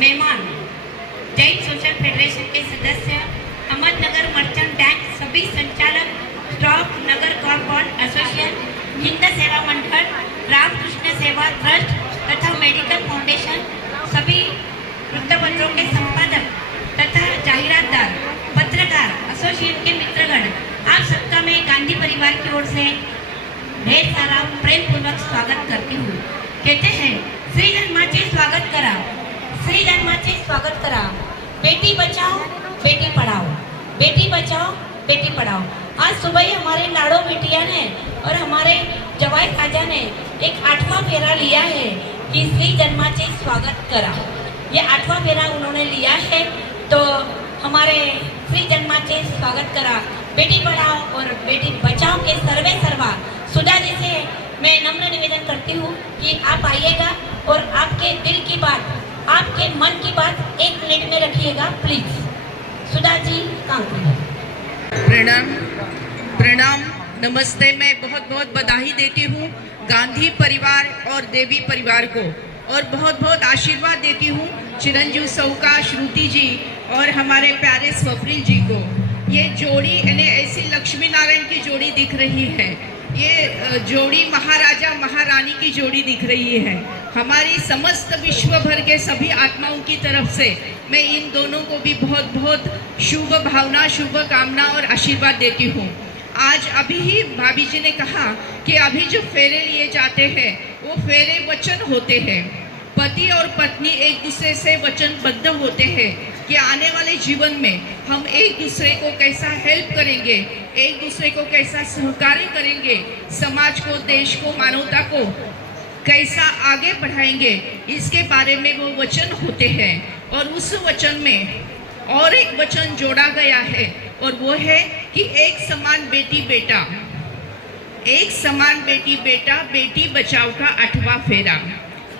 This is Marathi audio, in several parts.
मेहमान। जैन सोशल फेडरेशन के सदस्य, अहमदनगर मर्चेंट बैंक सभी संचालक, स्टॉक नगर कॉर्पोरेट एसोसिएशन हिंद सेवा मंडल, रामकृष्ण सेवा ट्रस्ट तथा मेडिकल फाउंडेशन सभी वृत्तपत्रों के संपादक तथा जाहिरातदार, पत्रकार एसोसिएशन के मित्रगण, आप सबका मैं गांधी परिवार की ओर से ढेर सारा प्रेम पूर्वक स्वागत करती हूँ। कहते हैं श्री जन्माचे स्वागत करा। श्री जन्माचे स्वागत करा। बेटी बचाओ, बेटी पढ़ाओ। बेटी बचाओ, बेटी पढ़ाओ। आज सुबह ही हमारे लाड़ो बेटिया ने और हमारे जवाई खाजा ने एक आठवां फेरा लिया है कि श्री जन्माचे स्वागत करा। ये आठवां फेरा उन्होंने लिया है तो हमारे श्री जन्माचे स्वागत करा। बेटी पढ़ाओ और बेटी बचाओ के सर्वे सर्वा। सुधा जी से मैं नम्र निवेदन करती हूँ कि आप आइएगा और आपके दिल की बात आपके मन की बात एक मिनट में रखिएगा प्लीज़ सुधा जी कांकरी प्रणाम प्रणाम, नमस्ते। मैं बहुत बहुत बधाई देती हूँ गांधी परिवार और देवी परिवार को। और बहुत बहुत आशीर्वाद देती हूँ चिरंजीव सौका श्रुति जी और हमारे प्यारे स्वप्निल जी को। ये जोड़ी, यानी ऐसी लक्ष्मी नारायण की जोड़ी दिख रही है। ये जोड़ी महाराजा, महारानी की जोड़ी दिख रही है। हमारी समस्त विश्व भर के सभी आत्माओं की तरफ़ से मैं इन दोनों को भी बहुत बहुत शुभ भावना, शुभ कामना और आशीर्वाद देती हूँ। आज अभी ही भाभी जी ने कहा कि अभी जो फेरे लिए जाते हैं, वो फेरे वचन होते हैं। पति और पत्नी एक दूसरे से वचनबद्ध होते हैं कि आने वाले जीवन में हम एक दूसरे को कैसा हेल्प करेंगे, एक दूसरे को कैसा सहकार्य करेंगे, समाज को, देश को, मानवता को कैसा आगे बढ़ाएँगे, इसके बारे में वो वचन होते हैं। और उस वचन में और एक वचन जोड़ा गया है, और वो है कि एक समान बेटी बेटा एक समान बेटी बेटा बेटी बचाओ का आठवा फेरा।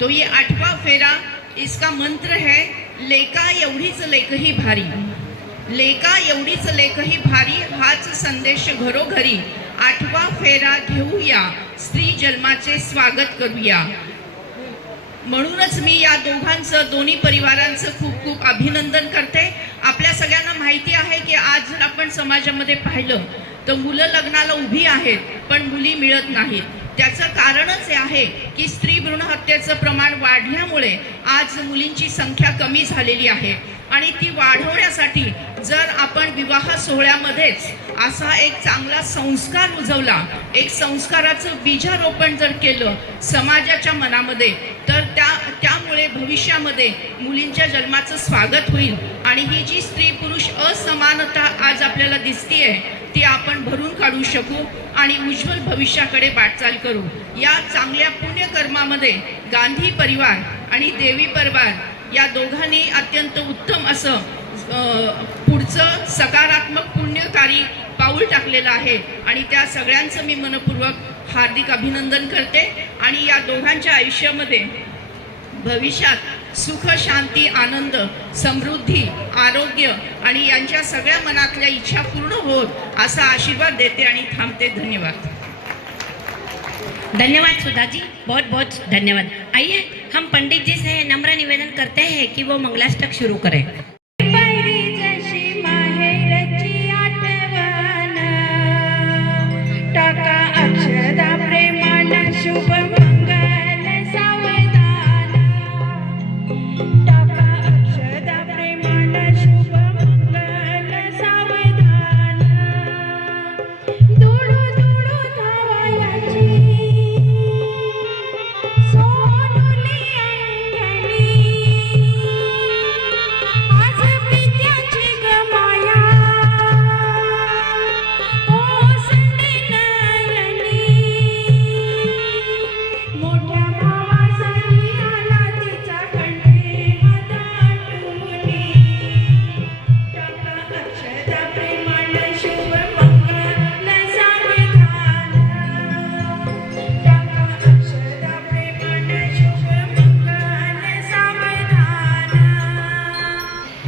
तो ये आठवा फेरा, इसका मंत्र है, लेका एवढीच लेखही भारी। लेका एवढीच लेखही भारी हाच संदेश घरोघरी आठवा फेरा घेऊया. स्त्री जन्माचे स्वागत करूया. म्हणूनच मी या दोघांचं दोन्ही परिवारांचं खूप खूप अभिनंदन करते. आपल्या सगळ्यांना माहिती आहे की आज जर आपण समाजामध्ये पाहिलं तर मुलं लग्नाला उभी आहेत पण मुली मिळत नाहीत. त्याचं कारणच हे आहे की स्त्री भ्रूण हत्येचं प्रमाण वाढल्यामुळे आज मुलींची संख्या कमी झालेली आहे. आणि ती वाढवण्यासाठी जर आपण विवाह सोहळ्यामध्येच असा एक चांगला संस्कार रुजवला एक संस्काराचं बीजारोपण जर केलं समाजाच्या मनामध्ये तर त्या त्यामुळे भविष्यामध्ये मुलींच्या जन्माचं स्वागत होईल. आणि ही जी स्त्री पुरुष असमानता आज आपल्याला दिसतीये ती आपण भरून काढू शकू आणि उज्ज्वल भविष्याकडे वाटचाल करू. या चांगल्या पुण्यकर्मामध्ये गांधी परिवार आणि देवी परिवार या दोघांनी अत्यंत उत्तम असं पुढचं सकारात्मक पुण्यकारी पाऊल टाकलेलं आहे. आणि त्या सगळ्यांचं मी मनपूर्वक हार्दिक अभिनंदन करते. आणि या दोघांच्या आयुष्यामध्ये भविष्यात सुख शांती आनंद समृद्धी आरोग्य आणि यांच्या सगळ्या मनातल्या इच्छा पूर्ण होत असा आशीर्वाद देते आणि थांबते. धन्यवाद. धन्यवाद सुधाजी. बहुत बहुत धन्यवाद. आइए हम पंडित जी से नम्र निवेदन करते हैं कि वो मंगलाष्टक शुरू करें।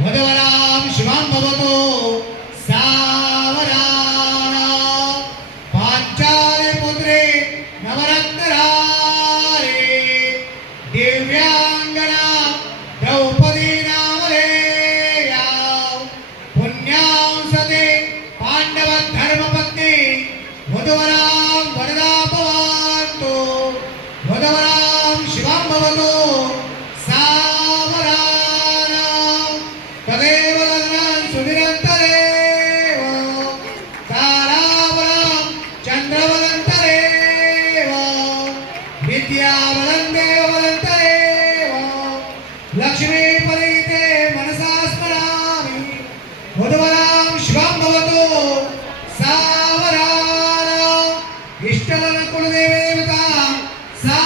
भगवरां शिवान् भवतु కలనకుడు దేవదేవత సా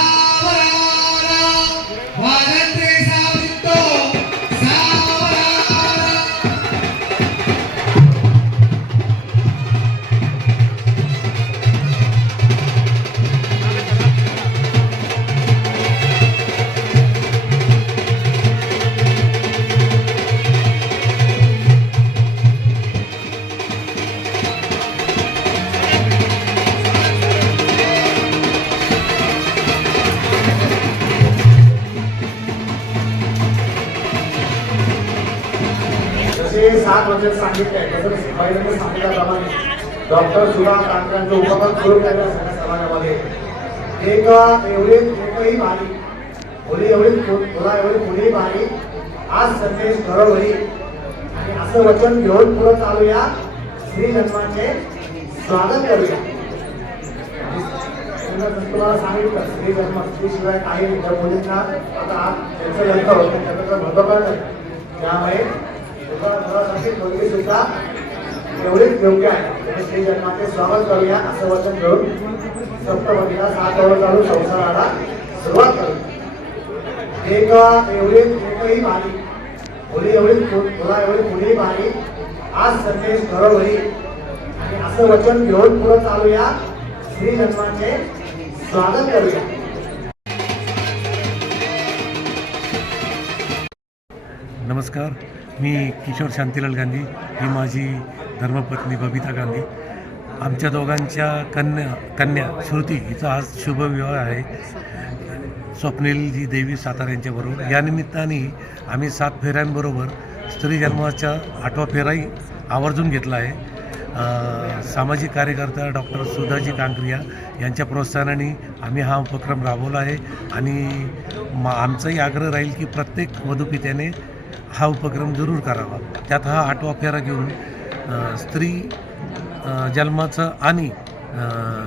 सात वचन सांगितले तसं पहिल्यांदा सांगितल्याप्रमाणे डॉक्टर सुधा कांकरांचं उपक्रम सुरू केलं सगळ्या समाजामध्ये. एक एवढी एकही भारी मुली एवढी तुला एवढी मुली भारी आज संदेश होईल. आणि असं वचन घेऊन पुढे चालूया. श्री जन्माचे स्वागत करूया. आणि तुम्हाला सांगितलं स्त्री जन्म शिवाय काही नाही त्या मुलींना आता त्यांचं लग्न होतं त्याचं तर महत्त्व त्यामुळे मुलगी सुद्धा एवढीच योग्य आहे. म्हणजे त्यामुळे जन्माचे स्वागत करूया असं वचन घेऊन सप्तपदीला सात वर चालू संसाराला सुरुवात करू. एक एवढी एकही भारी मुली एवढी तुला एवढी मुली भारी आज संदेश घरोघरी आणि असं वचन घेऊन पुढे चालूया. श्री जन्माचे स्वागत करूया. नमस्कार. मी किशोर शांतीलाल गांधी ही माझी धर्मपत्नी बबिता गांधी. आमच्या दोघांच्या कन्या कन्या श्रुती हिचा आज शुभविवाह आहे. स्वप्नीलजी देवी सातार यांच्याबरोबर या निमित्ताने आम्ही सात फेऱ्यांबरोबर स्त्री जन्माचा आठवा फेराही आवर्जून घेतला आहे. सामाजिक कार्यकर्ता डॉक्टर सुधाजी कांक्रिया यांच्या प्रोत्साहनाने आम्ही हा उपक्रम राबवला आहे. आणि मा आमचाही आग्रह राहील की प्रत्येक वधुपित्याने हा उपक्रम जरूर करावा. त्यात हा आठवा फेरा घेऊन स्त्री जन्माचं आणि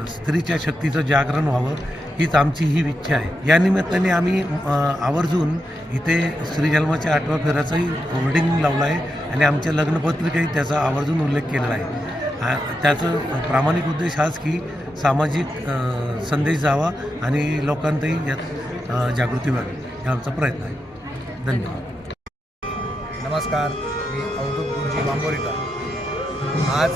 स्त्रीच्या शक्तीचं जागरण व्हावं हीच आमची ही इच्छा आहे. या निमित्ताने आम्ही आवर्जून इथे स्त्री जन्माच्या आठव्या फेऱ्याचाही होर्डिंग लावला आहे आणि आमच्या लग्नपत्रिकेही त्याचा आवर्जून उल्लेख केलेला आहे. त्याचं प्रामाणिक उद्देश हाच की सामाजिक संदेश जावा आणि लोकांतही यात जागृती व्हावी. हा आमचा प्रयत्न आहे. धन्यवाद. नमस्कार मी अवधूत गुरुजी बांबोरीकर. आज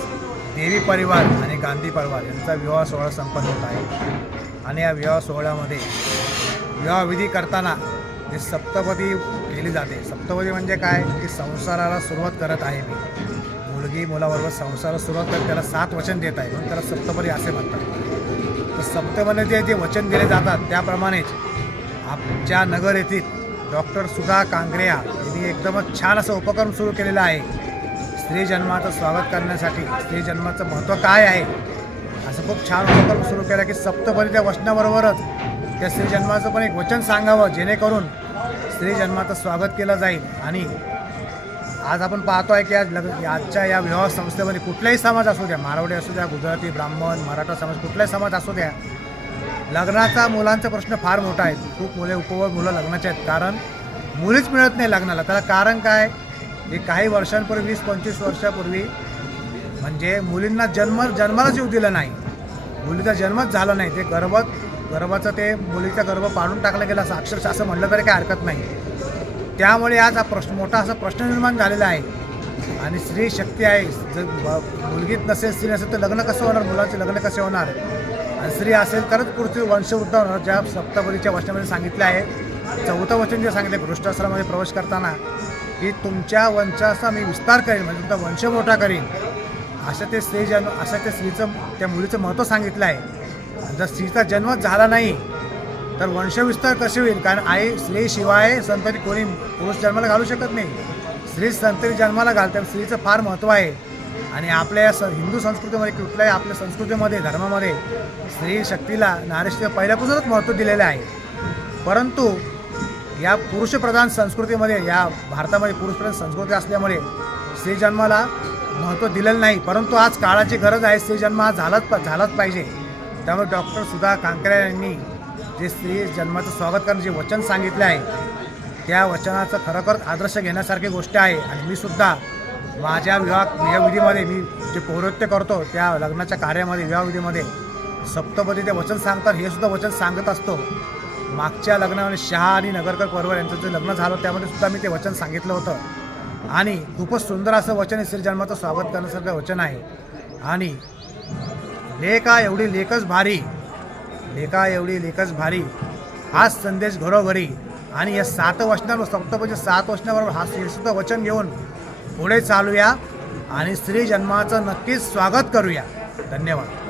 देवी परिवार आणि गांधी परिवार यांचा विवाह सोहळा संपन्न होत आहे. आणि या विवाह सोहळ्यामध्ये विवाहविधी करताना जे सप्तपदी केली जाते. सप्तपदी म्हणजे काय? की संसाराला सुरुवात करत आहे मी. मुलगी मुलाबरोबर संसाराला सुरुवात करत त्याला सात वचन देत आहे. म्हणून त्याला सप्तपदी असे म्हणतात. तर सप्तपदीचे जे वचन दिले जातात त्याप्रमाणेच आमच्या नगर येथील डॉक्टर सुधा कांगरेया एकदमच छान असं उपक्रम सुरू केलेला आहे. स्त्री जन्माचं स्वागत करण्यासाठी स्त्री जन्माचं महत्त्व काय आहे? असं खूप छान उपक्रम सुरू केला की सप्तपदीच्या वचनाबरोबरच त्या स्त्री जन्माचं पण एक वचन सांगावं जेणेकरून स्त्री जन्माचं स्वागत केलं जाईल. आणि आज आपण पाहतो आहे की आज लग्न आजच्या या विवाह संस्थेमध्ये कुठलाही समाज असू द्या मारवाडी असू द्या गुजराती ब्राह्मण मराठा समाज कुठलाही समाज असू द्या लग्नाचा मुलांचा प्रश्न फार मोठा आहे खूप मुले उपवर मुलं लग्नाचे आहेत. कारण मुलीच मिळत नाही लग्नाला. त्याला कारण काय? हे काही वर्षांपूर्वी वीस पंचवीस वर्षापूर्वी म्हणजे मुलींना जन्म जन्मालाच येऊ दिला नाही. मुलीचा जन्मच झाला नाही. ते गर्भ गर्भाचं ते मुलीचा गर्भ पाडून टाकला गेला असं अक्षरशः असं म्हटलं तरी काही हरकत नाही. त्यामुळे आज हा प्रश्न मोठा असा प्रश्न निर्माण झालेला आहे. आणि स्त्री शक्ती आहे. जर मुलगीत नसेल स्त्री नसेल तर लग्न कसं होणार? मुलांचे लग्न कसे होणार? आणि स्त्री असेल तरच पुढचे वंशवृद्ध होणार ज्या सप्तपदीच्या वचनामध्ये सांगितले आहे. चौथं वचन जे सांगितले गृष्ठाश्रमामध्ये प्रवेश करताना की तुमच्या वंशाचा मी विस्तार करेन म्हणजे तुमचा वंश मोठा करीन. अशा ते स्त्री जन्म अशा त्या स्त्रीचं त्या मुलीचं महत्त्व सांगितलं आहे. जर स्त्रीचा जन्मच झाला नाही तर वंशविस्तार कसे होईल? कारण आई स्त्री शिवाय कोणी पुरुष जन्माला घालू शकत नाही. स्त्री संतरी जन्माला घालते स्त्रीचं फार महत्त्व आहे. आणि आपल्या या स हिंदू संस्कृतीमध्ये कुठल्याही आपल्या संस्कृतीमध्ये धर्मामध्ये स्त्री शक्तीला नारीशक्तीला पहिल्यापासूनच महत्त्व दिलेलं आहे. परंतु या पुरुषप्रधान संस्कृतीमध्ये या भारतामध्ये पुरुषप्रधान संस्कृती असल्यामुळे स्त्री जन्माला महत्त्व दिलेलं नाही. परंतु आज काळाची गरज आहे स्त्री जन्म हा झालाच झालाच पाहिजे. त्यामुळे डॉक्टर सुधा कांकरे यांनी जे स्त्री जन्माचं स्वागत करण्याचे जे वचन सांगितले आहे त्या वचनाचं खरोखर आदर्श घेण्यासारखी गोष्ट आहे. आणि मी सुद्धा माझ्या विवाह या विधीमध्ये मी जे पौरोहित्य करतो त्या लग्नाच्या कार्यामध्ये विवाहविधीमध्ये सप्तपदी ते वचन सांगतात. हे सुद्धा वचन सांगत असतो. मागच्या लग्नामध्ये शहा आणि नगरकर परवर यांचं जे लग्न झालं त्यामध्ये सुद्धा मी ते वचन सांगितलं होतं. आणि खूपच सुंदर असं वचन आहे जन्माचं स्वागत करण्यासारखं वचन आहे. आणि लेखा एवढी लेखच भारी लेखा एवढी लेखच भारी हाच संदेश घरोघरी. आणि या सात वचनावर म्हणजे सात वचनाबरोबर हा हे सुद्धा वचन घेऊन पुढे चालूया आणि स्त्री जन्माचं नक्कीच स्वागत करूया. धन्यवाद.